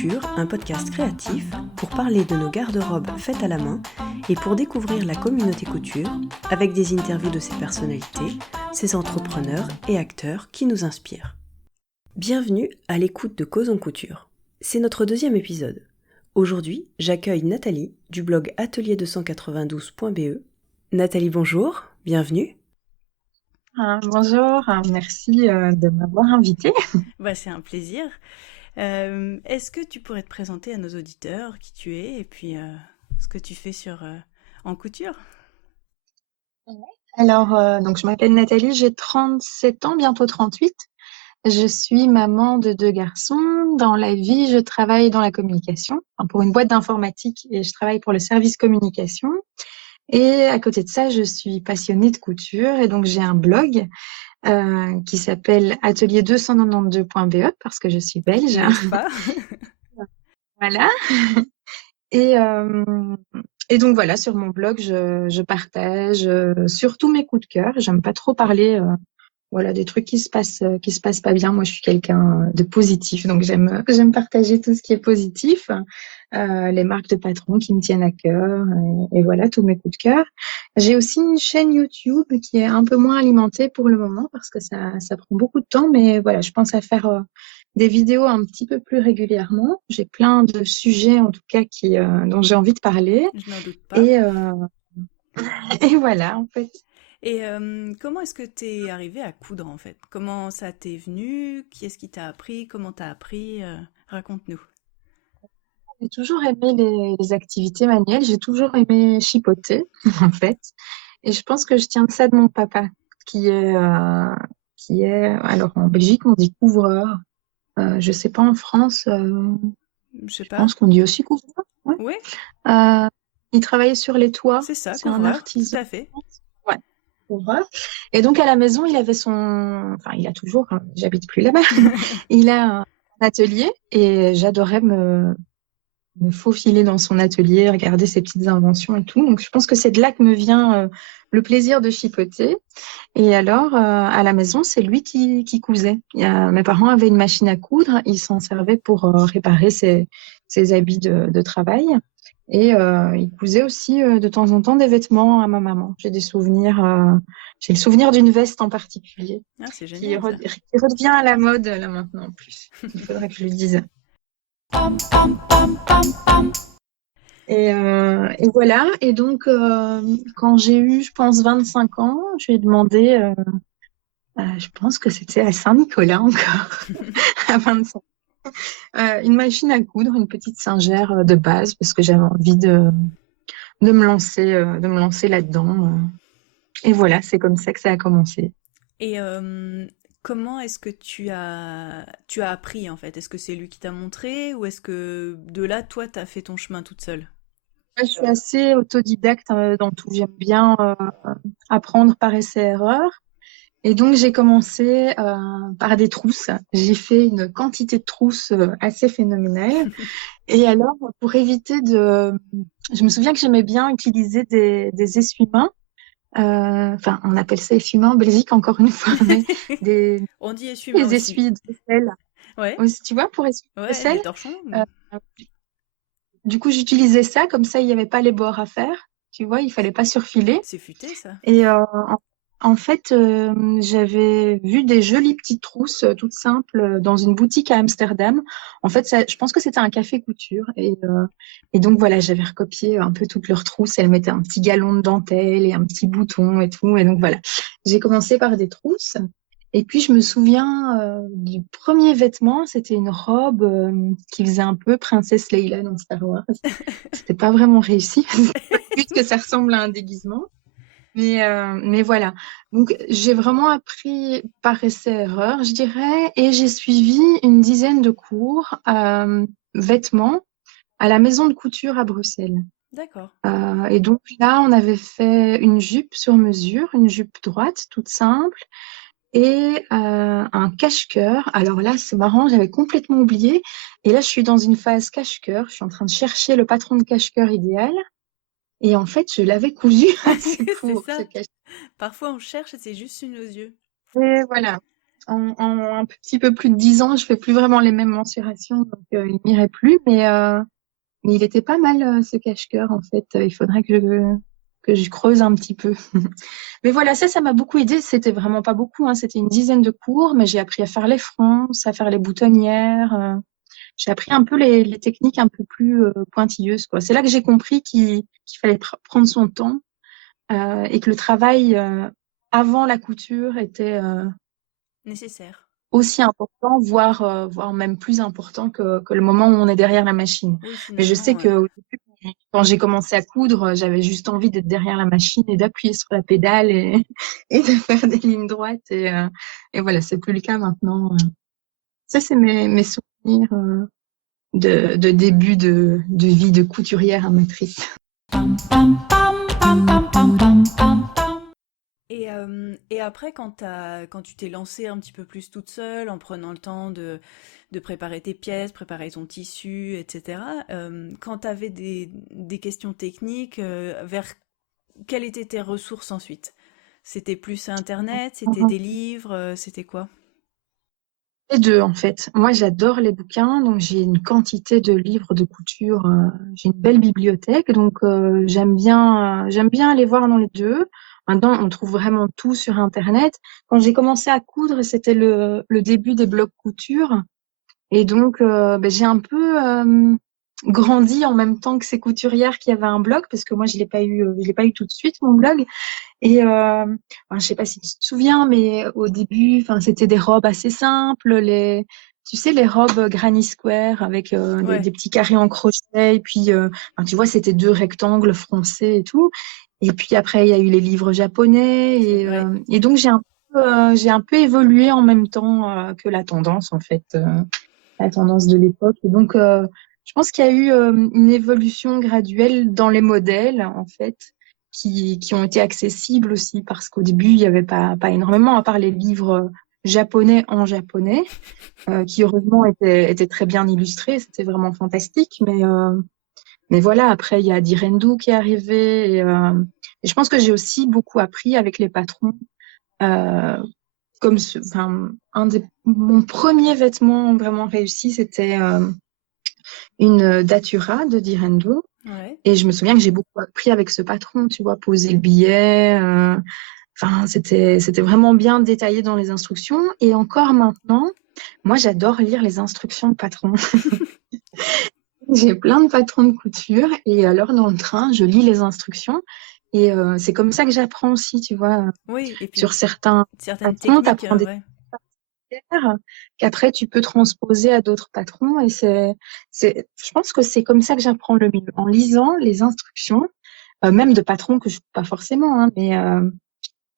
Couture, un podcast créatif pour parler de nos garde-robes faites à la main et pour découvrir la communauté couture avec des interviews de ses personnalités, ses entrepreneurs et acteurs qui nous inspirent. Bienvenue à l'écoute de Causons Couture. C'est notre deuxième épisode. Aujourd'hui, j'accueille Nathalie du blog atelier292.be. Nathalie, bonjour, bienvenue. Bonjour, merci de m'avoir invitée. C'est un plaisir. Est-ce que tu pourrais te présenter à nos auditeurs qui tu es et puis ce que tu fais en couture? Alors, donc je m'appelle Nathalie, j'ai 37 ans, bientôt 38. Je suis maman de 2 garçons. Dans la vie, je travaille dans la communication, pour une boîte d'informatique et je travaille pour le service communication. Et à côté de ça, je suis passionnée de couture et donc j'ai un blog qui s'appelle atelier292.be parce que je suis belge. N'est-ce pas? Voilà. Et donc voilà, sur mon blog, je partage surtout mes coups de cœur. J'aime pas trop parler des trucs qui se passent pas bien. Moi, je suis quelqu'un de positif, donc j'aime partager tout ce qui est positif, les marques de patrons qui me tiennent à cœur, et voilà tous mes coups de cœur. J'ai aussi une chaîne YouTube qui est un peu moins alimentée pour le moment parce que ça prend beaucoup de temps, mais voilà, je pense à faire des vidéos un petit peu plus régulièrement. J'ai plein de sujets en tout cas dont j'ai envie de parler. Je n'en doute pas. Et voilà, en fait. Et comment est-ce que tu es arrivée à coudre, en fait? Comment ça t'est venu? Qui est-ce qui t'a appris? Comment t'as appris? Raconte-nous. J'ai toujours aimé les activités manuelles. J'ai toujours aimé chipoter, en fait. Et je pense que je tiens de ça de mon papa, qui est alors en Belgique, on dit couvreur. Je sais pas en France, Je pense qu'on dit aussi couvreur. Ouais. Oui, Il travaillait sur les toits. c'est ça, C'est un couvreur, artisan. tout à fait. Ouais, couvreur. Et donc à la maison, il avait il a toujours, j'habite plus là-bas. Il a un atelier et j'adorais me faufiler dans son atelier, regarder ses petites inventions et tout. Donc je pense que c'est de là que me vient le plaisir de chipoter. Et alors, à la maison, c'est lui qui cousait. Mes parents avaient une machine à coudre, ils s'en servaient pour réparer ses habits de travail. Et il cousait aussi de temps en temps des vêtements à ma maman. J'ai le souvenir d'une veste en particulier C'est qui génial, qui redevient à la mode là maintenant en plus. Il faudrait que je lui dise. Et voilà. Et donc, quand j'ai eu, je pense, 25 ans, je lui ai demandé, je pense que c'était à Saint-Nicolas encore, à 25 ans, une machine à coudre, une petite singère de base, parce que j'avais envie de me lancer là-dedans. Et voilà, c'est comme ça que ça a commencé. Et comment est-ce que tu as appris, en fait? Est-ce que c'est lui qui t'a montré ou est-ce que de là, toi, t'as fait ton chemin toute seule? Je suis assez autodidacte dans tout. J'aime bien apprendre par essai-erreur. Et donc, j'ai commencé par des trousses. J'ai fait une quantité de trousses assez phénoménale. Et alors, pour éviter je me souviens que j'aimais bien utiliser des essuie-mains. On appelle ça essuie-mains en Belgique, encore une fois, mais On dit essuie-mains les aussi. essuie de vaisselle. Ouais. Aussi, tu vois, pour essuyer la Ouais, vaisselle. des torchons. Du coup, j'utilisais ça, comme ça, il n'y avait pas les bords à faire. Tu vois, il fallait pas surfiler. C'est futé, ça. Et en fait, j'avais vu des jolies petites trousses toutes simples dans une boutique à Amsterdam. En fait, je pense que c'était un café couture. Et donc, voilà, j'avais recopié un peu toutes leurs trousses. Elles mettaient un petit galon de dentelle et un petit bouton et tout. Et donc, voilà, j'ai commencé par des trousses. Et puis, je me souviens du premier vêtement, c'était une robe qui faisait un peu Princesse Leia dans Star Wars. C'était pas vraiment réussi, puisque ça ressemble à un déguisement. Mais voilà. Donc, j'ai vraiment appris par essai-erreur, je dirais, et j'ai suivi une dizaine de cours vêtements à la maison de couture à Bruxelles. D'accord. Et donc là, on avait fait une jupe sur mesure, une jupe droite, toute simple, et un cache-cœur. Alors là, c'est marrant, j'avais complètement oublié. Et là, je suis dans une phase cache-cœur. Je suis en train de chercher le patron de cache-cœur idéal. Et en fait, je l'avais cousu assez C'est court, ça. ce cache-cœur. Parfois, on cherche et c'est juste sous nos yeux. Et voilà. en un petit peu plus de 10 ans, je fais plus vraiment les mêmes mensurations, donc il m'irait plus. Mais il était pas mal ce cache-cœur en fait. Il faudrait que je creuse un petit peu. Mais voilà, ça m'a beaucoup aidé. C'était vraiment pas beaucoup, hein. C'était une dizaine de cours, mais j'ai appris à faire les fronces, à faire les boutonnières. J'ai appris un peu les techniques un peu plus pointilleuses, quoi. C'est là que j'ai compris qu'il fallait prendre son temps et que le travail avant la couture était Nécessaire. aussi important, voire même plus important que le moment où on est derrière la machine. Oui, Mais je sais finalement, que au début, quand j'ai commencé à coudre, j'avais juste envie d'être derrière la machine et d'appuyer sur la pédale et, et de faire des lignes droites. Et voilà, c'est plus le cas maintenant. Ça, c'est mes souvenirs de début de vie de couturière amatrice. Et après, quand tu t'es lancée un petit peu plus toute seule, en prenant le temps de préparer tes pièces, préparer ton tissu, etc., quand tu avais des questions techniques, vers quelles étaient tes ressources ensuite? C'était plus Internet, c'était des livres, c'était quoi? Les deux, en fait. Moi, j'adore les bouquins, donc j'ai une quantité de livres de couture. J'ai une belle bibliothèque, donc j'aime bien aller voir dans les deux. Maintenant, on trouve vraiment tout sur Internet. Quand j'ai commencé à coudre, c'était le début des blogs couture. Et donc, j'ai un peu grandi en même temps que ces couturières qui avaient un blog, parce que moi, je l'ai pas eu tout de suite, mon blog. Et je sais pas si tu te souviens, mais au début, enfin, c'était des robes assez simples, tu sais, les robes Granny Square avec Ouais, des petits carrés en crochet. Et puis, enfin, tu vois, c'était deux rectangles froncés et tout. Et puis après, il y a eu les livres japonais. c'est vrai. Et donc, j'ai un peu évolué en même temps que la tendance, en fait, la tendance de l'époque. Et donc, je pense qu'il y a eu une évolution graduelle dans les modèles, en fait, qui ont été accessibles aussi, parce qu'au début, il n'y avait pas énormément, à part les livres japonais en japonais, qui heureusement étaient très bien illustrés. C'était vraiment fantastique. Mais voilà, après, il y a Direndu qui est arrivé. Et je pense que j'ai aussi beaucoup appris avec les patrons. Euh, enfin, mon premier vêtement vraiment réussi, c'était une datura de Direndu. Ouais. Et je me souviens que j'ai beaucoup appris avec ce patron, tu vois, poser le billet. Enfin, c'était vraiment bien détaillé dans les instructions. Et encore maintenant, moi, j'adore lire les instructions de patron. J'ai plein de patrons de couture. Et alors, dans le train, je lis les instructions. Et c'est comme ça que j'apprends aussi, tu vois. Oui, et puis Sur certains certaines patrons, tu techniques, apprends des ouais. termes qu'après, tu peux transposer à d'autres patrons. Et je pense que c'est comme ça que j'apprends le mieux, en lisant les instructions, même de patrons que je ne pas forcément, hein, mais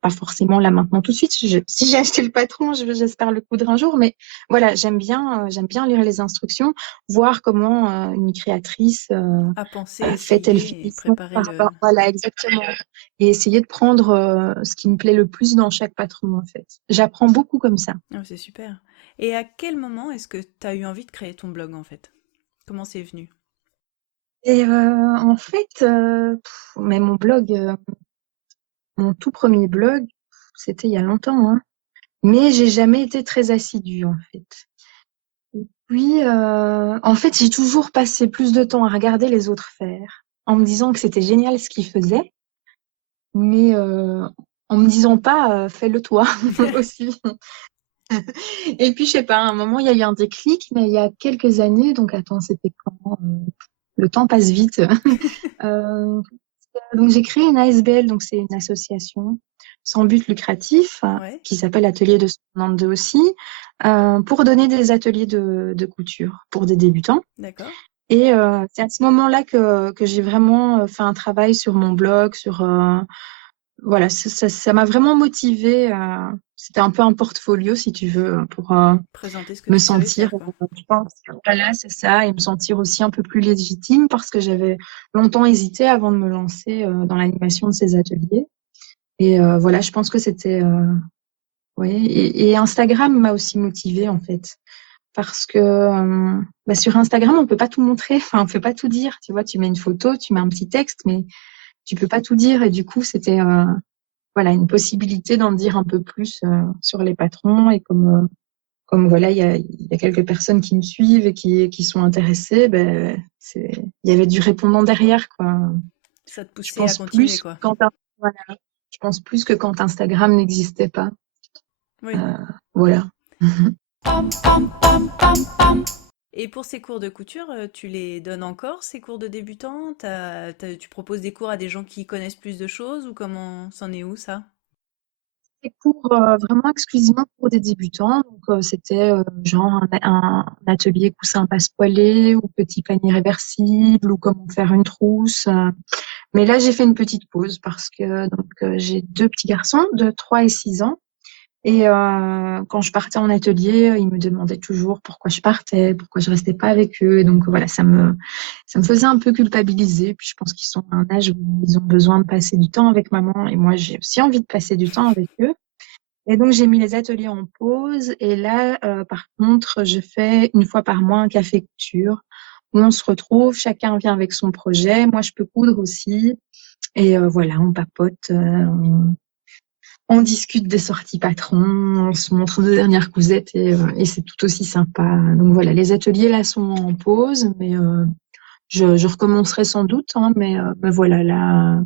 pas forcément là maintenant tout de suite. Si j'ai acheté le patron, j'espère le coudre un jour. Mais voilà, j'aime bien lire les instructions, voir comment une créatrice À penser, fait telle essayer et finition préparer par le... rapport. Voilà, exactement. Et essayer de prendre ce qui me plaît le plus dans chaque patron, en fait. J'apprends beaucoup comme ça. Oh, c'est super. Et à quel moment est-ce que tu as eu envie de créer ton blog en fait? Comment c'est venu? Et en fait, mais mon blog, mon tout premier blog, c'était il y a longtemps, hein. Mais j'ai jamais été très assidue, en fait. Oui, en fait, j'ai toujours passé plus de temps à regarder les autres faire, en me disant que c'était génial ce qu'ils faisaient, mais en me disant pas fais-le toi aussi. Et puis, je sais pas, à un moment, il y a eu un déclic, mais il y a quelques années, donc attends, c'était quand? Le temps passe vite. Euh, donc, j'ai créé une ASBL, donc c'est une association sans but lucratif Ouais, qui s'appelle Atelier de 72 aussi, pour donner des ateliers de couture pour des débutants. d'accord. Et c'est à ce moment-là que j'ai vraiment fait un travail sur mon blog, voilà, ça m'a vraiment motivée. C'était un peu un portfolio, si tu veux, pour Présenter ce que me tu savais sentir, faire, quoi. je pense, voilà, c'est ça, et me sentir aussi un peu plus légitime parce que j'avais longtemps hésité avant de me lancer dans l'animation de ces ateliers. Et voilà, je pense que c'était, ouais, et Instagram m'a aussi motivée en fait. Parce que sur Instagram, on peut pas tout montrer, enfin, on peut pas tout dire. Tu vois, tu mets une photo, tu mets un petit texte, mais tu peux pas tout dire. Et du coup, c'était voilà, une possibilité d'en dire un peu plus sur les patrons. Et comme voilà, il y a quelques personnes qui me suivent et qui sont intéressées, il y avait du répondant derrière, quoi. Ça te Je poussait à pense continuer, plus quoi. quand, voilà, je pense plus que quand Instagram n'existait pas. Oui. Voilà. Et pour ces cours de couture, tu les donnes encore, ces cours de débutants? Tu proposes des cours à des gens qui connaissent plus de choses ou comment c'en est où ça? Des cours vraiment exclusivement pour des débutants. Donc, c'était genre un atelier coussin passepoilé ou petit panier réversible ou comment faire une trousse. Mais là, j'ai fait une petite pause parce que j'ai deux petits garçons de 3 et 6 ans. Et quand je partais en atelier, ils me demandaient toujours pourquoi je partais, pourquoi je restais pas avec eux. Et donc voilà, ça me faisait un peu culpabiliser. Puis je pense qu'ils sont à un âge où ils ont besoin de passer du temps avec maman. Et moi, j'ai aussi envie de passer du temps avec eux. Et donc j'ai mis les ateliers en pause. Et là, par contre, je fais une fois par mois un café couture où on se retrouve, chacun vient avec son projet. Moi, je peux coudre aussi. Et voilà, on papote. On discute des sorties patrons, on se montre nos dernières cousettes et c'est tout aussi sympa. Donc voilà, les ateliers là sont en pause, mais je recommencerai sans doute, hein, mais voilà, là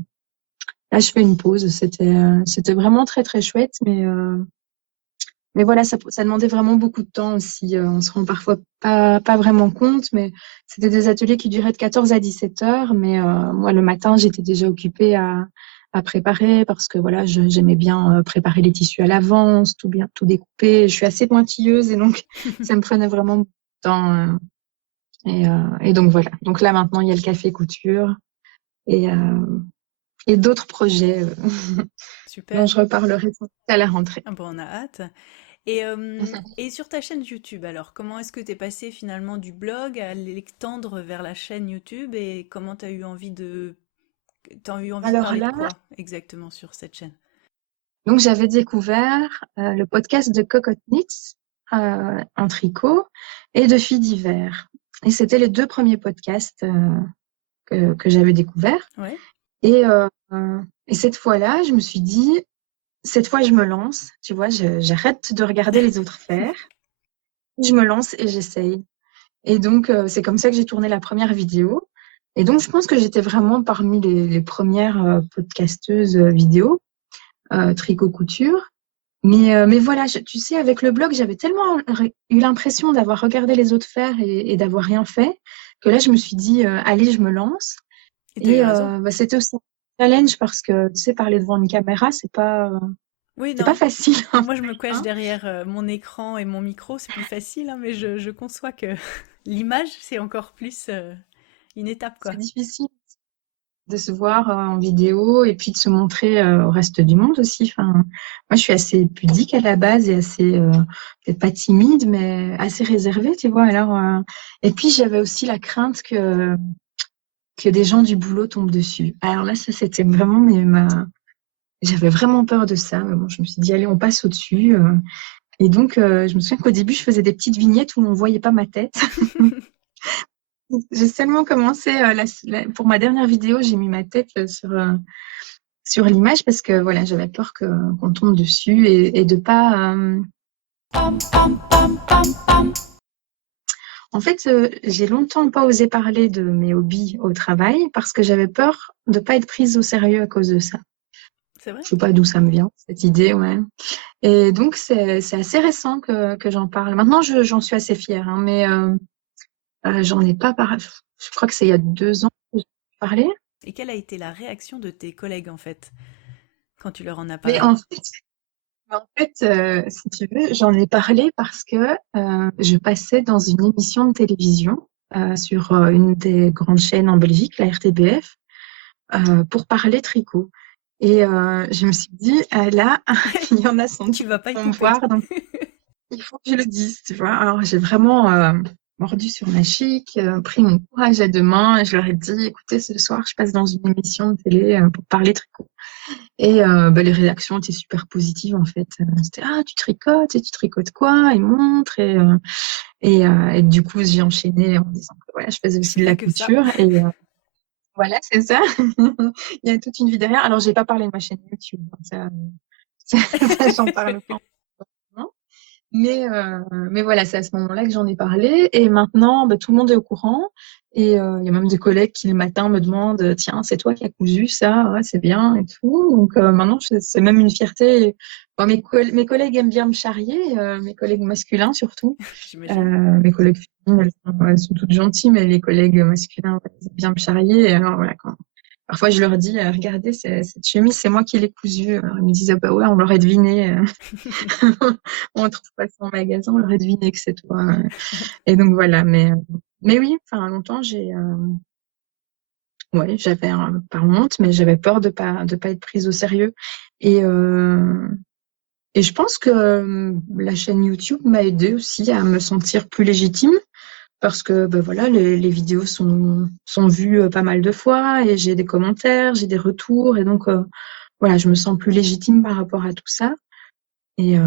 je fais une pause. C'était vraiment très très chouette, mais voilà, ça demandait vraiment beaucoup de temps aussi. On se rend parfois pas vraiment compte, mais c'était des ateliers qui duraient de 14 à 17 heures. Mais moi, le matin, j'étais déjà occupée à préparer parce que voilà, j'aimais bien préparer les tissus à l'avance, tout découper. Je suis assez pointilleuse et donc ça me prenait vraiment beaucoup de temps. Et donc voilà. Donc là, maintenant, il y a le café couture et, euh, et d'autres projets dont Super. je reparlerai sans doute à la rentrée. Ah bon, on a hâte. Et sur ta chaîne YouTube, alors, comment est-ce que tu es passé finalement du blog à l'étendre vers la chaîne YouTube et comment t'as eu envie de Alors parler de là, quoi exactement sur cette chaîne? donc, j'avais découvert le podcast de Cocotte Knits en tricot et de Filles d'hiver. Et c'était les deux premiers podcasts que j'avais découverts. Ouais. Et, euh, et cette fois-là, je me suis dit, cette fois, je me lance. Tu vois, j'arrête de regarder les autres faire. Je me lance et j'essaye. Et donc, c'est comme ça que j'ai tourné la première vidéo. Et donc, je pense que j'étais vraiment parmi les premières podcasteuses vidéo, tricot couture. Mais voilà, tu sais, avec le blog, j'avais tellement eu l'impression d'avoir regardé les autres faire et d'avoir rien fait, que là, je me suis dit, allez, je me lance. Et t'as eu Et raison. c'était aussi un challenge parce que, tu sais, parler devant une caméra, Oui, c'est pas non. facile, Moi, je me cache hein. derrière mon écran et mon micro, c'est plus facile, hein, mais je conçois que l'image, c'est encore plus une étape, quoi. C'est difficile de se voir en vidéo et puis de se montrer au reste du monde aussi. Enfin, moi, je suis assez pudique à la base et assez, peut-être pas timide, mais assez réservée, tu vois. Alors, et puis j'avais aussi la crainte que des gens du boulot tombent dessus. Alors là, ça, c'était vraiment, j'avais vraiment peur de ça. Mais bon, je me suis dit, allez, on passe au-dessus. Et donc, je me souviens qu'au début, je faisais des petites vignettes où on voyait pas ma tête. J'ai seulement commencé, pour ma dernière vidéo, j'ai mis ma tête sur l'image parce que voilà, j'avais peur qu'on tombe dessus et de pas. En fait, j'ai longtemps pas osé parler de mes hobbies au travail parce que j'avais peur de pas être prise au sérieux à cause de ça. C'est vrai? Je sais pas d'où ça me vient, cette idée, ouais. Et donc, c'est assez récent que j'en parle. Maintenant, j'en suis assez fière, hein, mais j'en ai pas parlé. Je crois que c'est il y a 2 ans que j'en ai parlé. Et quelle a été la réaction de tes collègues, en fait, quand tu leur en as Mais parlé? en fait, si tu veux, j'en ai parlé parce que je passais dans une émission de télévision sur une des grandes chaînes en Belgique, la RTBF, pour parler tricot. Et je me suis dit, là, il y en a sans doute Tu vas pas qui y vont me couper. voir, donc il faut que je le dise, tu vois. Alors, j'ai vraiment mordu sur ma chic, pris mon courage à deux mains et je leur ai dit, écoutez, ce soir, je passe dans une émission de télé pour parler tricot. Et les réactions étaient super positives en fait. C'était ah tu tricotes et tu tricotes quoi et montre et du coup j'ai enchaîné en disant que voilà je faisais Je aussi fais de pas la que ça. couture et Voilà, c'est ça. Il y a toute une vie derrière. Alors, j'ai pas parlé de ma chaîne YouTube, hein, ça, j'en parle pas. Hein. Mais voilà, c'est à ce moment-là que j'en ai parlé. Et maintenant, bah, tout le monde est au courant. Et il y a même des collègues qui, le matin, me demandent, tiens, c'est toi qui as cousu ça? Ouais, c'est bien et tout. Donc maintenant, c'est même une fierté. Bon, mes collègues aiment bien me charrier, mes collègues masculins surtout. J'imagine. Mes collègues féminines, elles sont toutes gentilles, mais les collègues masculins, ils aiment bien me charrier. Et alors, voilà, parfois, je leur dis, regardez, cette chemise, c'est moi qui l'ai cousue. Alors, ils me disent, ah bah ouais, on l'aurait deviné. On ne trouve pas ça en magasin, on l'aurait deviné que c'est toi. Et donc, voilà. Mais oui, enfin, longtemps, ouais, j'avais, pas honte, mais j'avais peur de pas être prise au sérieux. Et, euh, et je pense que la chaîne YouTube m'a aidée aussi à me sentir plus légitime. Parce que ben voilà, les vidéos sont vues pas mal de fois et j'ai des commentaires, j'ai des retours et donc voilà, je me sens plus légitime par rapport à tout ça. Et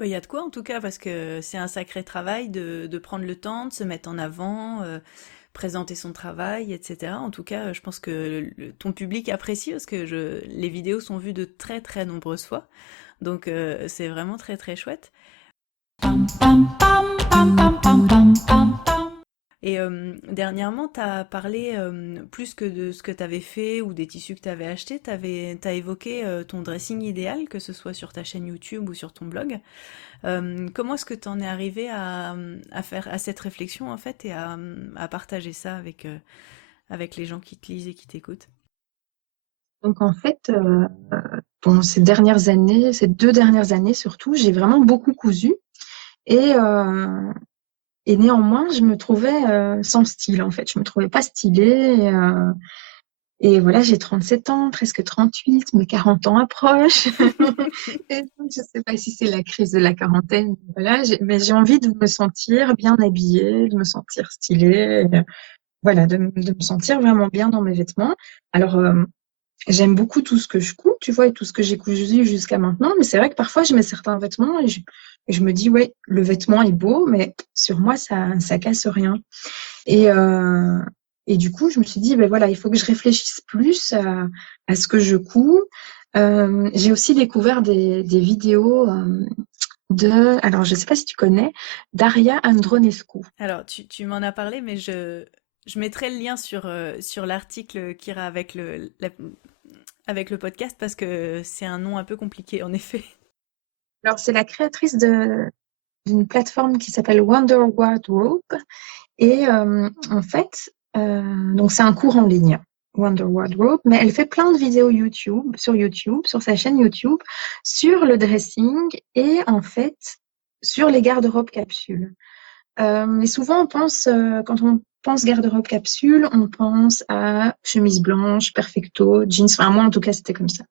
Ouais, il y a de quoi en tout cas, parce que c'est un sacré travail de prendre le temps, de se mettre en avant, présenter son travail, etc. En tout cas, je pense que ton public apprécie parce que les vidéos sont vues de très très nombreuses fois. Donc c'est vraiment très très chouette. Et dernièrement, tu as parlé plus que de ce que tu avais fait ou des tissus que tu avais achetés, t'as évoqué ton dressing idéal, que ce soit sur ta chaîne YouTube ou sur ton blog. Comment est-ce que tu en es arrivé à faire à cette réflexion en fait et à partager ça avec les gens qui te lisent et qui t'écoutent? donc en fait, bon, ces 2 dernières années surtout, j'ai vraiment beaucoup cousu et et néanmoins, je me trouvais sans style en fait. Je me trouvais pas stylée. Et voilà, j'ai 37 ans, presque 38, mes 40 ans approchent. Et donc, je sais pas si c'est la crise de la quarantaine, voilà, mais j'ai envie de me sentir bien habillée, de me sentir stylée, voilà, de me sentir vraiment bien dans mes vêtements. Alors, j'aime beaucoup tout ce que je couds, tu vois, et tout ce que j'ai cousu jusqu'à maintenant, mais c'est vrai que parfois, je mets certains vêtements et je me dis, ouais, le vêtement est beau, mais sur moi, ça casse rien. Et, euh, et du coup, je me suis dit, ben voilà, il faut que je réfléchisse plus à ce que je couds. J'ai aussi découvert des vidéos alors je ne sais pas si tu connais, Daria Andronescu. Alors, tu m'en as parlé, mais je mettrai le lien sur l'article qui ira avec le podcast parce que c'est un nom un peu compliqué en effet. Alors, c'est la créatrice d'une plateforme qui s'appelle Wonder Wardrobe. Et en fait, donc c'est un cours en ligne, Wonder Wardrobe, mais elle fait plein de vidéos YouTube, sur sa chaîne YouTube, sur le dressing et en fait, sur les garde-robes capsules. Mais souvent, quand on pense garde-robe capsule, on pense à chemise blanche, perfecto, jeans. Enfin, moi, en tout cas, c'était comme ça.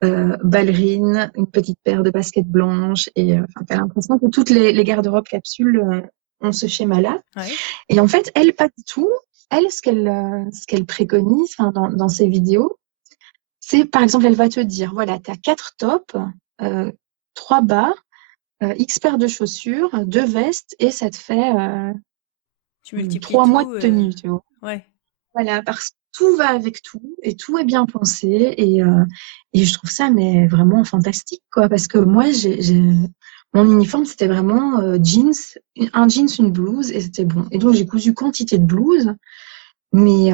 Ballerine, une petite paire de baskets blanches. Et enfin, t'as l'impression que toutes les garde-robes capsules ont ce schéma-là. Ouais. Et en fait, elle, pas du tout. Elle, ce qu'elle préconise dans ses vidéos, c'est, par exemple, elle va te dire, voilà, tu as 4 tops, 3 bas, X paires de chaussures, 2 vestes, et ça te fait Tu multiplies 3 mois de tout. tenue, tu vois. Ouais. Voilà, parce que tout va avec tout, et tout est bien pensé, et je trouve ça mais vraiment fantastique, quoi, parce que moi, mon uniforme, c'était vraiment un jeans, une blouse, et c'était bon. Et donc, j'ai cousu quantité de blouses, mais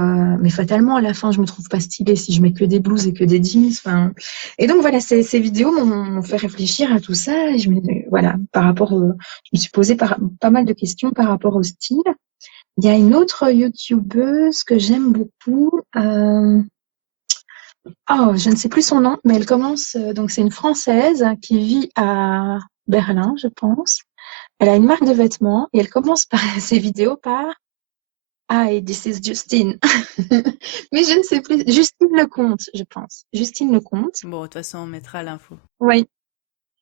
fatalement, à la fin, je me trouve pas stylée si je mets que des blouses et que des jeans. Enfin, et donc, voilà, ces vidéos m'ont fait réfléchir à tout ça, et voilà, je me suis posé pas mal de questions par rapport au style. Il y a une autre youtubeuse que j'aime beaucoup. Je ne sais plus son nom, mais elle commence. Donc, c'est une Française qui vit à Berlin, je pense. Elle a une marque de vêtements et elle commence ses vidéos par Hi, this is Justine. Mais je ne sais plus. Justine Lecomte, je pense. Justine Lecomte. Bon, de toute façon, on mettra l'info. Oui.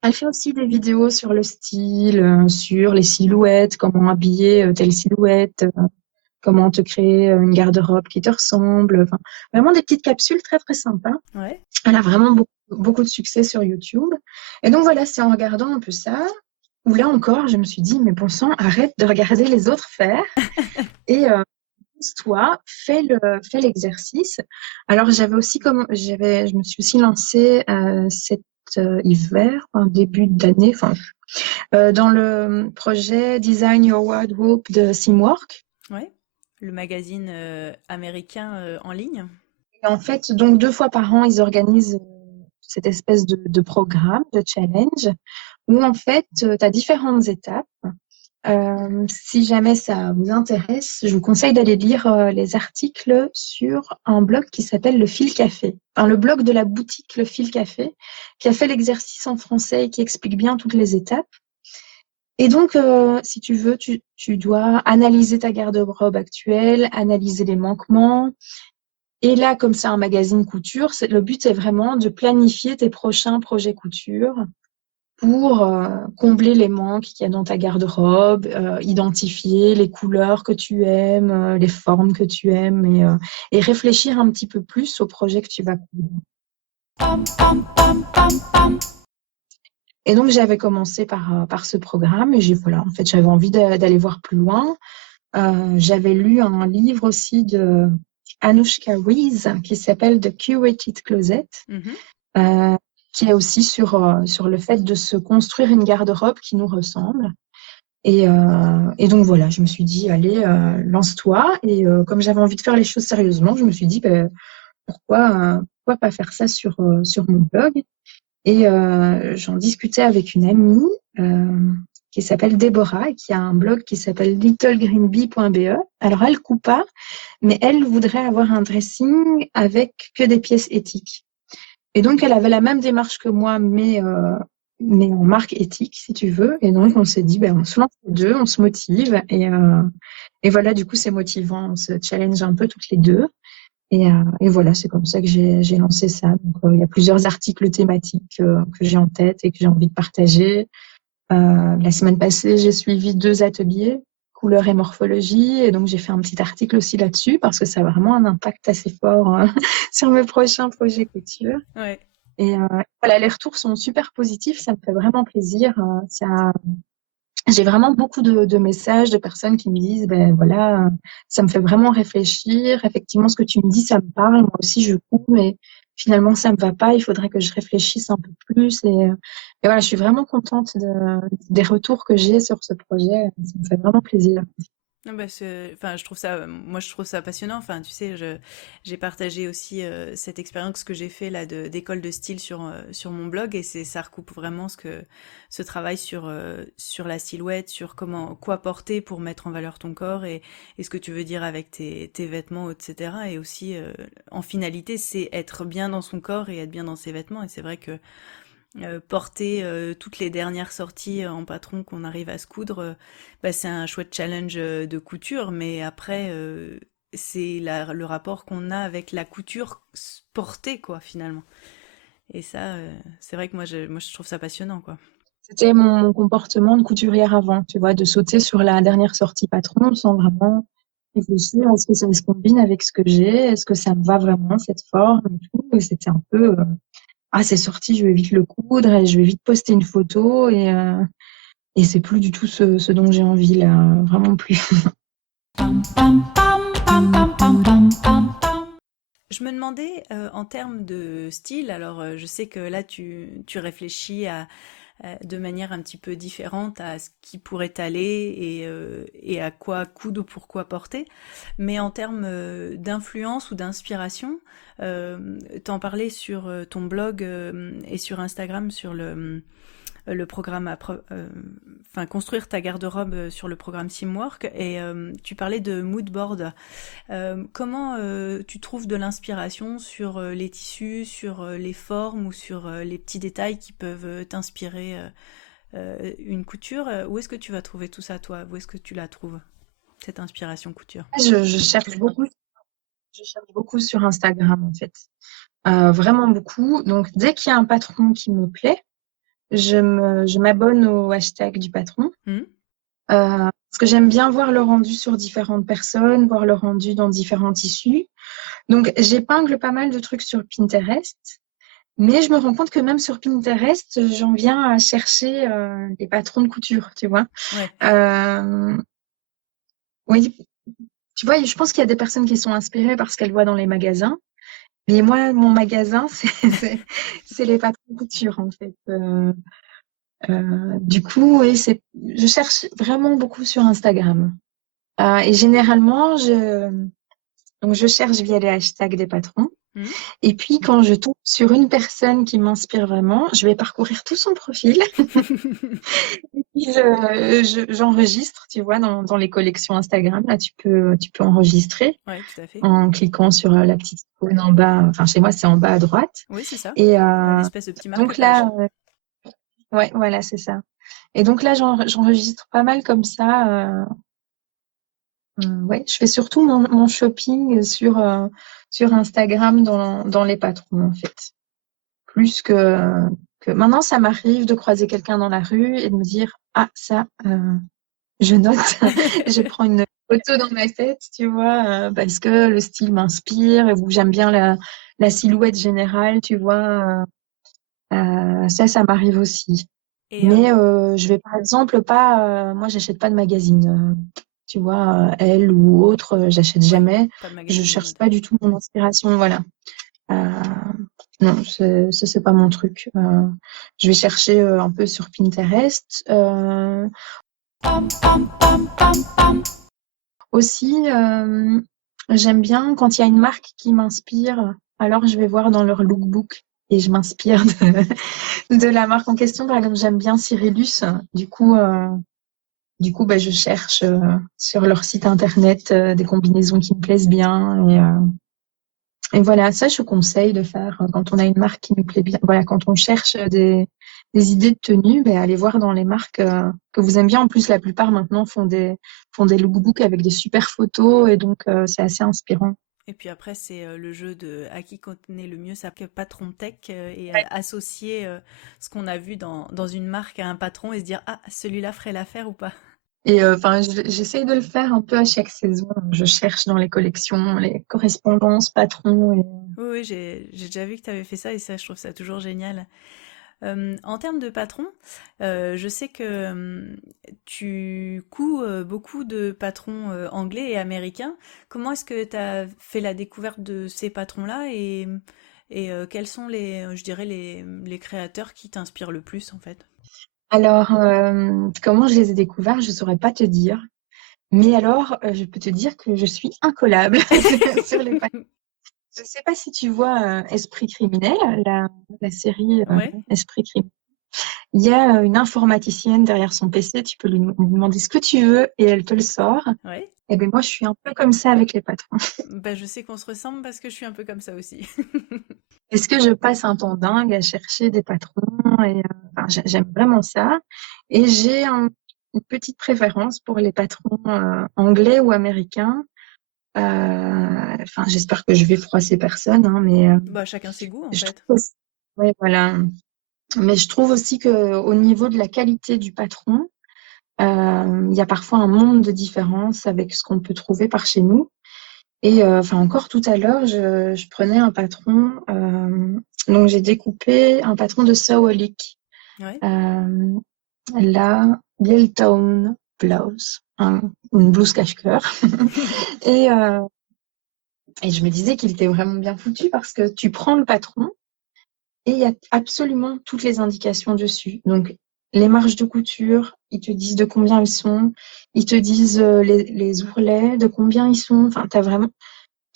Elle fait aussi des vidéos sur le style, sur les silhouettes, comment habiller telle silhouette. Comment te créer une garde-robe qui te ressemble. Enfin, vraiment des petites capsules très, très sympas. Ouais. Elle a vraiment beaucoup, beaucoup de succès sur YouTube. Et donc, voilà, c'est en regardant un peu ça, où là encore, je me suis dit, mais bon sang, arrête de regarder les autres faire. Et toi, fais l'exercice. Alors, je me suis aussi lancée cet hiver, en début d'année, dans le projet Design Your Wardrobe de Teamwork. Ouais. Le magazine américain en ligne. Et en fait, donc 2 fois par an, ils organisent cette espèce de programme, de challenge, où en fait, tu as différentes étapes. Si jamais ça vous intéresse, je vous conseille d'aller lire les articles sur un blog qui s'appelle Le Fil Café. Enfin, le blog de la boutique Le Fil Café, qui a fait l'exercice en français et qui explique bien toutes les étapes. Et donc, si tu veux, tu dois analyser ta garde-robe actuelle, analyser les manquements. Et là, comme c'est un magazine couture, le but est vraiment de planifier tes prochains projets couture pour combler les manques qu'il y a dans ta garde-robe, identifier les couleurs que tu aimes, les formes que tu aimes et réfléchir un petit peu plus au projet que tu vas coudre. Et donc, j'avais commencé par ce programme et en fait, j'avais envie d'aller voir plus loin. J'avais lu un livre aussi de Anushka Ruiz qui s'appelle The Curated Closet. Qui est aussi sur le fait de se construire une garde-robe qui nous ressemble. Et donc voilà, je me suis dit, allez, lance-toi. Et comme j'avais envie de faire les choses sérieusement, je me suis dit, pourquoi pas faire ça sur mon blog. Et j'en discutais avec une amie qui s'appelle Déborah et qui a un blog qui s'appelle littlegreenbee.be. Alors, elle coupe pas, mais elle voudrait avoir un dressing avec que des pièces éthiques. Et donc, elle avait la même démarche que moi, mais en marque éthique, si tu veux. Et donc, on s'est dit, on se lance les deux, on se motive. Et voilà, du coup, c'est motivant. On se challenge un peu toutes les deux. Et voilà, c'est comme ça que j'ai lancé ça. Donc, il y a plusieurs articles thématiques que j'ai en tête et que j'ai envie de partager. La semaine passée, j'ai suivi 2 ateliers, couleur et morphologie. Et donc, j'ai fait un petit article aussi là-dessus parce que ça a vraiment un impact assez fort sur mes prochains projets couture. Ouais. Et voilà, les retours sont super positifs. Ça me fait vraiment plaisir. J'ai vraiment beaucoup de messages de personnes qui me disent, voilà, ça me fait vraiment réfléchir. Effectivement, ce que tu me dis, ça me parle. Moi aussi, je coupe, mais finalement, ça me va pas. Il faudrait que je réfléchisse un peu plus. Et voilà, je suis vraiment contente des retours que j'ai sur ce projet. Ça me fait vraiment plaisir. Non, je trouve ça passionnant. Enfin, tu sais, j'ai partagé aussi cette expérience que j'ai fait là d'école de style sur mon blog et ça recoupe vraiment ce travail sur la silhouette, sur quoi porter pour mettre en valeur ton corps et ce que tu veux dire avec tes vêtements, etc. Et aussi, en finalité, c'est être bien dans son corps et être bien dans ses vêtements. Et c'est vrai que porter toutes les dernières sorties en patron qu'on arrive à se coudre, c'est un chouette challenge de couture, mais après, c'est le rapport qu'on a avec la couture portée, quoi, finalement. Et ça, c'est vrai que moi, je trouve ça passionnant, quoi. C'était mon comportement de couturière avant, tu vois, de sauter sur la dernière sortie patron sans vraiment réfléchir est-ce que ça se combine avec ce que j'ai, est-ce que ça me va vraiment, cette forme et tout. Et c'était un peu... c'est sorti, je vais vite le coudre et je vais vite poster une photo et c'est plus du tout ce dont j'ai envie là, vraiment plus. Je me demandais en termes de style, alors je sais que là tu réfléchis de manière un petit peu différente à ce qui pourrait t'aller et à quoi coudre, pourquoi porter, mais en termes d'influence ou d'inspiration, t'en parlais sur ton blog et sur Instagram sur le programme construire ta garde-robe sur le programme Teamwork et tu parlais de mood board. Comment tu trouves de l'inspiration sur les tissus, sur les formes ou sur les petits détails qui peuvent t'inspirer une couture? Où est-ce que tu vas trouver tout ça, toi? Où est-ce que tu la trouves, cette inspiration couture? Je cherche beaucoup sur Instagram en fait. Vraiment beaucoup. Donc dès qu'il y a un patron qui me plaît, je m'abonne au hashtag du patron. Parce que j'aime bien voir le rendu sur différentes personnes, voir le rendu dans différents tissus. Donc, j'épingle pas mal de trucs sur Pinterest. Mais je me rends compte que même sur Pinterest, j'en viens à chercher les patrons de couture, tu vois. Ouais. Oui, tu vois, je pense qu'il y a des personnes qui sont inspirées par ce qu'elles voient dans les magasins. Mais moi, mon magasin, c'est les patrons de couture, en fait. Du coup, oui, je cherche vraiment beaucoup sur Instagram. Et généralement, donc je cherche via les hashtags des patrons. Mhm. Et puis, quand je tombe sur une personne qui m'inspire vraiment, je vais parcourir tout son profil. Et puis, j'enregistre, tu vois, dans les collections Instagram. Là, tu peux enregistrer Ouais, tout à fait. en cliquant sur la petite icône en bas. Enfin, chez moi, c'est en bas à droite. Oui, c'est ça. Et L'espèce de petit donc là, marque-page. ouais, voilà, c'est ça. Et donc là, j'enregistre pas mal comme ça. Ouais, je fais surtout mon shopping sur Instagram dans les patrons, en fait. Plus que... Maintenant, ça m'arrive de croiser quelqu'un dans la rue et de me dire, ah, ça, je note, je prends une photo dans ma tête, tu vois, parce que le style m'inspire et où j'aime bien la silhouette générale, tu vois. Ça m'arrive aussi. Et Mais je vais par exemple pas, moi j'achète pas de magazine, tu vois, Elle ou autre, j'achète ouais, jamais. pas de Je magazine de cherche mode. pas du tout mon inspiration, voilà. Euh, non, c'est pas mon truc. Je vais chercher un peu sur Pinterest. Aussi, j'aime bien quand il y a une marque qui m'inspire, alors je vais voir dans leur lookbook et je m'inspire de la marque en question. Par exemple, j'aime bien Cyrillus. Du coup, bah, je cherche sur leur site internet des combinaisons qui me plaisent bien. Et voilà, ça, je conseille de faire quand on a une marque qui nous plaît bien. Voilà, quand on cherche des idées de tenue, bah, allez voir dans les marques que vous aimez bien. En plus, la plupart maintenant font des lookbooks avec des super photos et donc c'est assez inspirant. Et puis après, c'est le jeu de à qui connaît le mieux sa patron tech et Ouais. associer ce qu'on a vu dans une marque à un patron et se dire, ah, celui-là ferait l'affaire ou pas. Et enfin, j'essaye de le faire un peu à chaque saison. Je cherche dans les collections, les correspondances, patrons. Oui, oui, j'ai déjà vu que tu avais fait ça et ça, je trouve ça toujours génial. En termes de patron, je sais que tu couds beaucoup de patrons anglais et américains. Comment est-ce que tu as fait la découverte de ces patrons-là et quels sont je dirais, les créateurs qui t'inspirent le plus en fait? Alors, comment je les ai découverts, je saurais pas te dire. Mais alors, je peux te dire que je suis incollable sur les patrons. Je sais pas si tu vois Esprit criminel, la série Ouais, Esprit criminel. Il y a une informaticienne derrière son PC, tu peux lui demander ce que tu veux et elle te le sort. ouais. Et ben moi, je suis un peu comme ça avec les patrons. Bah, je sais qu'on se ressemble parce que je suis un peu comme ça aussi. Est-ce que je passe un temps dingue à chercher des patrons et enfin, j'aime vraiment ça. Et j'ai une petite préférence pour les patrons anglais ou américains. Enfin, j'espère que je vais froisser personne, hein, mais Bah, chacun ses goûts en je fait. trouve aussi, ouais, voilà. Mais je trouve aussi que au niveau de la qualité du patron, il y a parfois un monde de différence avec ce qu'on peut trouver par chez nous. Et enfin encore tout à l'heure, je prenais un patron, donc j'ai découpé un patron de Sawalik, Ouais. euh, la Yellowtown Blouse, une blouse cache-cœur. Et, euh, et je me disais qu'il était vraiment bien foutu parce que tu prends le patron et il y a absolument toutes les indications dessus. Donc les marges de couture, ils te disent de combien ils sont, ils te disent les ourlets, de combien ils sont. Enfin,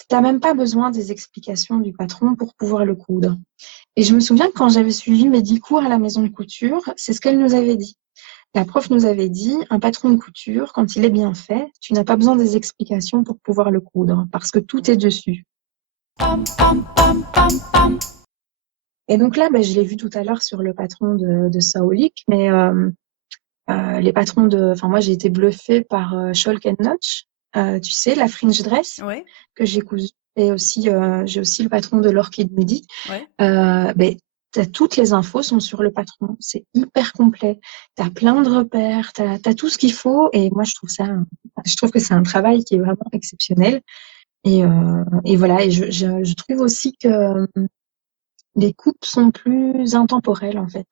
t'as même pas besoin des explications du patron pour pouvoir le coudre. Et je me souviens que quand j'avais suivi mes 10 cours à la maison de couture, c'est ce qu'elle nous avait dit. La prof nous avait dit, un patron de couture, quand il est bien fait, tu n'as pas besoin des explications pour pouvoir le coudre, parce que tout est dessus. Et donc là, ben, je l'ai vu tout à l'heure sur le patron de Saolik, mais les patrons enfin moi j'ai été bluffée par Schalk Notch, tu sais, la fringe dress Ouais, que j'ai cousue. Et aussi, j'ai aussi le patron de l'Orchid Midi. ouais. Ben, toutes les infos sont sur le patron. C'est hyper complet. Tu as plein de repères, tu as tout ce qu'il faut. Et moi, je trouve que c'est un travail qui est vraiment exceptionnel. Et voilà. Et je trouve aussi que les coupes sont plus intemporelles, en fait.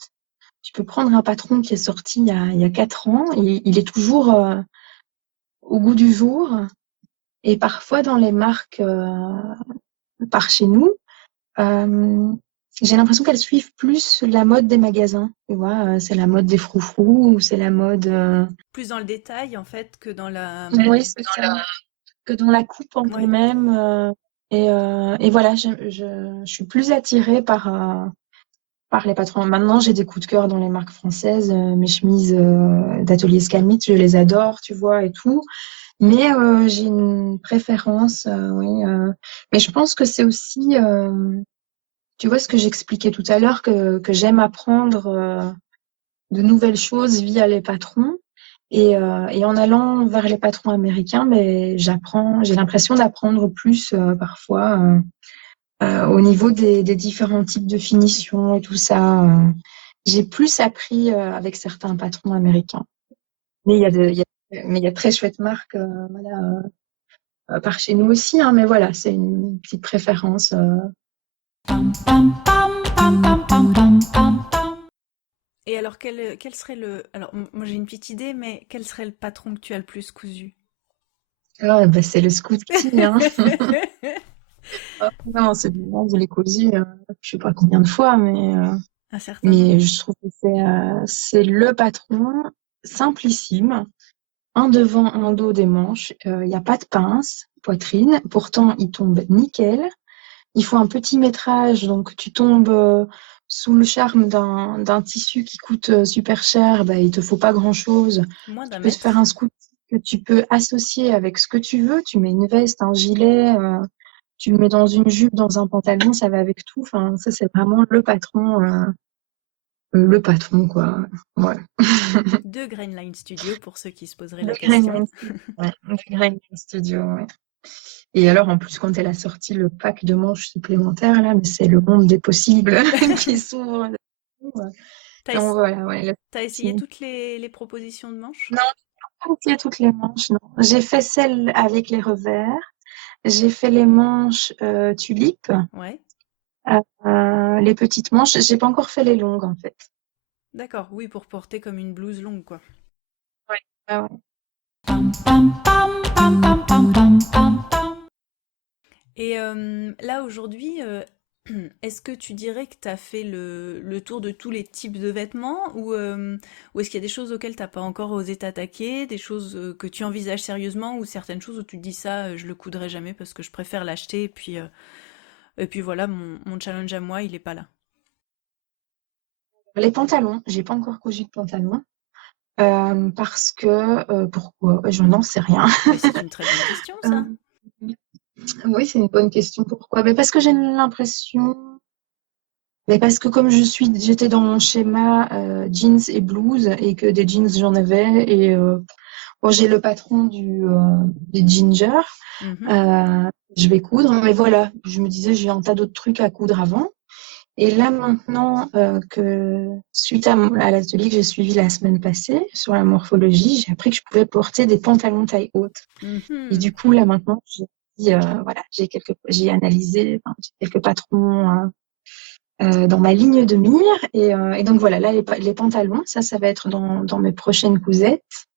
Tu peux prendre un patron qui est sorti il y a 4 ans et il est toujours au goût du jour. Et parfois, dans les marques par chez nous, euh, j'ai l'impression qu'elles suivent plus la mode des magasins. Tu vois, c'est la mode des froufrous ou c'est la mode. Plus dans le détail, en fait, que dans la... Oui, c'est ça. Que dans la coupe en Ouais. elle-même. Et voilà, je suis plus attirée par les patrons. Maintenant, j'ai des coups de cœur dans les marques françaises. Mes chemises d'atelier Scamit, je les adore, tu vois, et tout. Mais j'ai une préférence, oui. Mais je pense que c'est aussi, tu vois, ce que j'expliquais tout à l'heure, que j'aime apprendre de nouvelles choses via les patrons. Et en allant vers les patrons américains, mais j'ai l'impression d'apprendre plus parfois au niveau des différents types de finitions et tout ça. J'ai plus appris avec certains patrons américains. Mais mais il y a de très chouettes marques voilà, par chez nous aussi, hein, mais voilà, c'est une petite préférence. Et alors, quel serait le... Alors, moi j'ai une petite idée, mais quel serait le patron que tu as le plus cousu? Ah, bah, c'est le Scooty, hein. Ah, non, c'est bon, je l'ai cousu, je sais pas combien de fois, Un certain mais nombre. je trouve que c'est le patron simplissime. Un devant, un dos, des manches. Il n'y a pas de pince, poitrine. Pourtant, il tombe nickel. Il faut un petit métrage, donc tu tombes sous le charme d'un tissu qui coûte super cher. Bah, il te faut pas grand-chose. Moins Tu d'un peux te faire mètre. un scout que tu peux associer avec ce que tu veux. Tu mets une veste, un gilet, tu le mets dans une jupe, dans un pantalon, ça va avec tout. Enfin, ça, c'est vraiment le patron, quoi. Ouais. De Grainline Studio, pour ceux qui se poseraient Le la question. Grainger Studio. Ouais, le Grainger Studio, ouais. Et alors, en plus, quand elle a sorti le pack de manches supplémentaires, là, mais c'est le monde des possibles qui s'ouvre. T'as Donc ess- voilà, ouais. t'as essayé toutes les propositions de manches? Non, pas entier toutes les manches, non. J'ai fait celle avec les revers. J'ai fait les manches tulipes, Ouais. les petites manches. J'ai pas encore fait les longues, en fait. D'accord, oui, pour porter comme une blouse longue, quoi. Ouais. Ah ouais. Et là, aujourd'hui, est-ce que tu dirais que tu as fait le tour de tous les types de vêtements ou est-ce qu'il y a des choses auxquelles t'as pas encore osé t'attaquer, des choses que tu envisages sérieusement ou certaines choses où tu te dis ça, je le coudrai jamais parce que je préfère l'acheter et puis voilà, mon challenge à moi, il est pas là. Les pantalons, j'ai pas encore cousu de pantalon. Parce que, pourquoi? Je n'en sais rien. Mais c'est une très bonne question, ça. Euh, oui, c'est une bonne question. Pourquoi? Mais parce que j'ai l'impression, mais parce que comme j'étais dans mon schéma jeans et blouse et que des jeans j'en avais et bon, j'ai le patron des Ginger, Mhm. euh, je vais coudre. Mais voilà, je me disais j'ai un tas d'autres trucs à coudre avant. Et là maintenant que suite à l'atelier que j'ai suivi la semaine passée sur la morphologie, j'ai appris que je pouvais porter des pantalons taille haute. Et Mhm. du coup là maintenant voilà, j'ai analysé, enfin, j'ai quelques patrons dans ma ligne de mire. Et donc voilà, là, les pantalons, ça va être dans mes prochaines cousettes.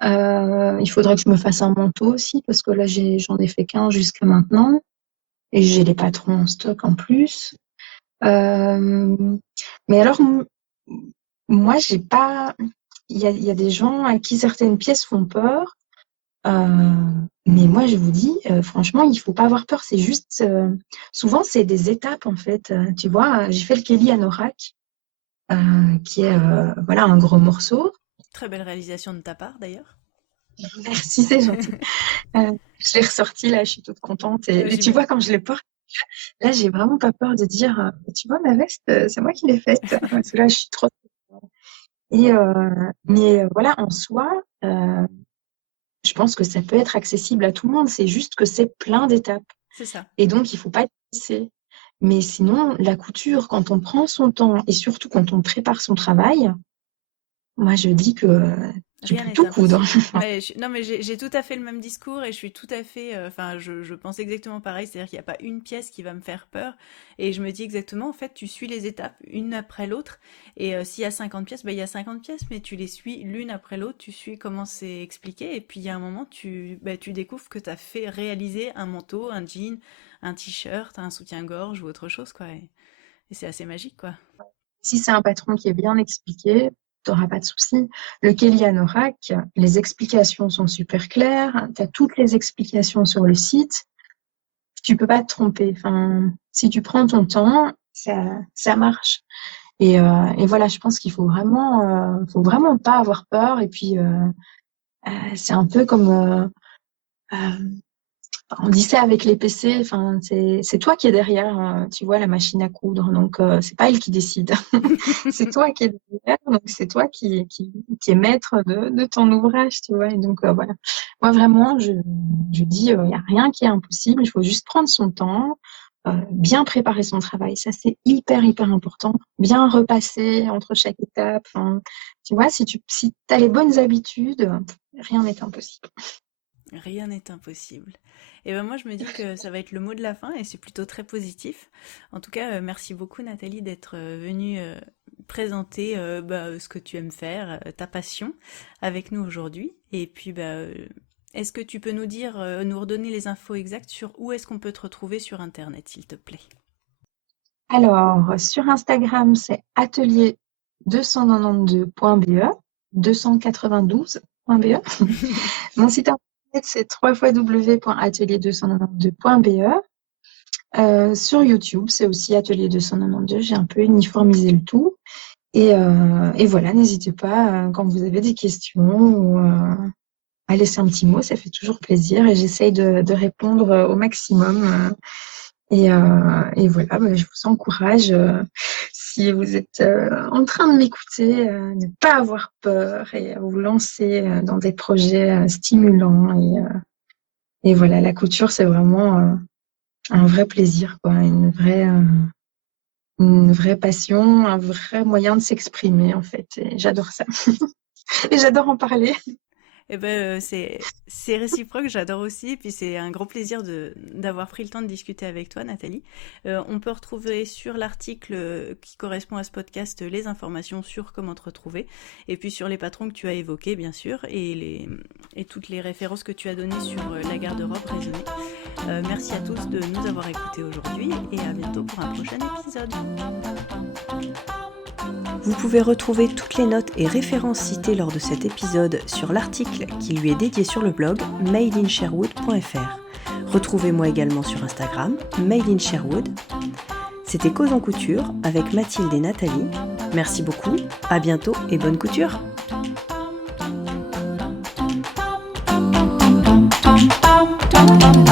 Il faudrait que je me fasse un manteau aussi, parce que là, j'en ai fait qu'un jusqu'à maintenant. Et j'ai les patrons en stock en plus. Euh, mais alors, moi, j'ai pas. Il y a des gens à qui certaines pièces font peur. Euh, mais moi, je vous dis, franchement, il faut pas avoir peur. C'est juste, souvent, c'est des étapes en fait. Tu vois, j'ai fait le Kelly Anorak. Qui est voilà un gros morceau. Très belle réalisation de ta part, d'ailleurs. Merci, c'est gentil. Je l'ai ressorti là, je suis toute contente. Et tu vois, J'imagine. quand je l'ai porte, là, j'ai vraiment pas peur de dire, tu vois, ma veste, c'est moi qui l'ai faite. Parce que là, je suis trop. Mais voilà, en soi, je pense que ça peut être accessible à tout le monde. C'est juste que c'est plein d'étapes. C'est ça. Et donc, il faut pas être pressé. Mais sinon, la couture, quand on prend son temps et surtout quand on prépare son travail, Moi, je dis que tu Rien peux n'est tout coudre. impossible. Non, mais j'ai tout à fait le même discours et je suis tout à fait. Enfin, je pense exactement pareil. C'est-à-dire qu'il n'y a pas une pièce qui va me faire peur. Et je me dis exactement, en fait, tu suis les étapes une après l'autre. Et s'il y a 50 pièces, bah, il y a 50 pièces, mais tu les suis l'une après l'autre. Tu suis comment c'est expliqué. Et puis, il y a un moment, tu découvres que tu as fait réaliser un manteau, un jean, un t-shirt, un soutien-gorge ou autre chose, quoi. Et c'est assez magique, quoi. Si c'est un patron qui est bien expliqué, tu n'auras pas de souci. Le Kélian Orac, les explications sont super claires. Tu as toutes les explications sur le site. Tu peux pas te tromper. Enfin, si tu prends ton temps, ça marche. Et voilà, je pense qu'il faut vraiment pas avoir peur. Et puis, c'est un peu comme, on dit ça avec les PC. Enfin, c'est toi qui es derrière, tu vois, la machine à coudre. Donc, c'est pas elle qui décide. C'est toi qui es derrière. Donc, c'est toi qui est maître de ton ouvrage, tu vois. Et donc, voilà. Moi, vraiment, je dis, il y a rien qui est impossible. Il faut juste prendre son temps. Bien préparer son travail, ça c'est hyper important. Bien repasser entre chaque étape. Enfin, tu vois, si as les bonnes habitudes, rien n'est impossible. Rien n'est impossible. Et ben moi, je me dis que ça va être le mot de la fin et c'est plutôt très positif. En tout cas, merci beaucoup Nathalie d'être venue présenter ce que tu aimes faire, ta passion avec nous aujourd'hui. Et puis, est-ce que tu peux nous dire, nous redonner les infos exactes sur où est-ce qu'on peut te retrouver sur Internet, s'il te plaît? Alors, sur Instagram, c'est atelier292.be, 292.be. Mon site internet, c'est www.atelier292.be. Sur YouTube, c'est aussi Atelier292. J'ai un peu uniformisé le tout. Et voilà, n'hésitez pas, quand vous avez des questions ou à laisser un petit mot, ça fait toujours plaisir. Et j'essaye de répondre au maximum. Et voilà, je vous encourage, si vous êtes en train de m'écouter, ne pas avoir peur et à vous lancer dans des projets stimulants. Et voilà, la couture, c'est vraiment un vrai plaisir, quoi, une vraie passion, un vrai moyen de s'exprimer, en fait. Et j'adore ça. Et j'adore en parler. Eh ben, c'est réciproque, j'adore aussi, et puis c'est un grand plaisir d'avoir pris le temps de discuter avec toi, Nathalie. On peut retrouver sur l'article qui correspond à ce podcast les informations sur comment te retrouver, et puis sur les patrons que tu as évoqués, bien sûr, et toutes les références que tu as données sur la garde-robe raisonnée. Merci à tous de nous avoir écoutés aujourd'hui, et à bientôt pour un prochain épisode. Vous pouvez retrouver toutes les notes et références citées lors de cet épisode sur l'article qui lui est dédié sur le blog madeinsherwood.fr. Retrouvez-moi également sur Instagram, madeinsherwood. C'était Cause en couture avec Mathilde et Nathalie. Merci beaucoup, à bientôt et bonne couture! Bum, bum, bum.